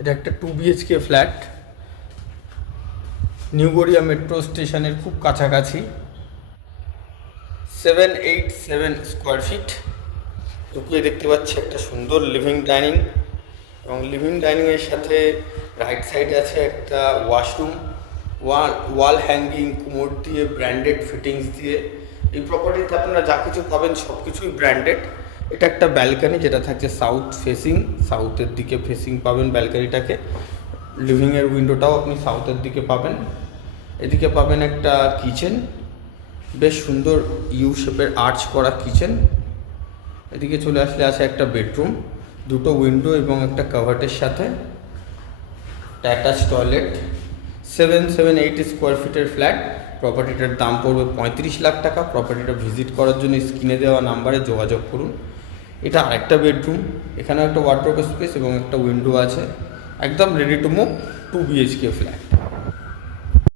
এটা একটা 2 BHK flat, new Garia metro স্টেশনের খুব কাছাকাছি। 787 স্কোয়ার ফিট। ঢুকিয়ে দেখতে পাচ্ছি একটা সুন্দর লিভিং ডাইনিং, এবং লিভিং ডাইনিংয়ের সাথে রাইট সাইডে আছে একটা ওয়াশরুম, ওয়াল হ্যাঙ্গিং কুমোড দিয়ে, ব্র্যান্ডেড ফিটিংস দিয়ে। এই প্রপার্টিতে আপনারা যা কিছু পাবেন সব কিছুই ব্র্যান্ডেড। এটা একটা ব্যালকানি যেটা থাকছে সাউথ ফেসিং, সাউথের দিকে ফেসিং পাবেন ব্যালকানিটাকে। লিভিংয়ের উইন্ডোটাও আপনি সাউথের দিকে পাবেন। এদিকে পাবেন একটা কিচেন, বেশ সুন্দর ইউ শেপের আর্চ করা কিচেন। এদিকে চলে আসলে আছে একটা বেডরুম, দুটো উইন্ডো এবং একটা কাভার্টের সাথে, অ্যাটাচ টয়লেট। 778 স্কোয়ার ফিটের ফ্ল্যাট। প্রপার্টিটার দাম পড়বে 35 লাখ টাকা। প্রপার্টিটা ভিজিট করার জন্য স্ক্রিনে দেওয়া নাম্বারে যোগাযোগ করুন। এটা আরেকটা বেডরুম, এখানেও একটা ওয়ার্ডরোব স্পেস এবং একটা উইন্ডো আছে। একদম ready to move 2 BHK flat.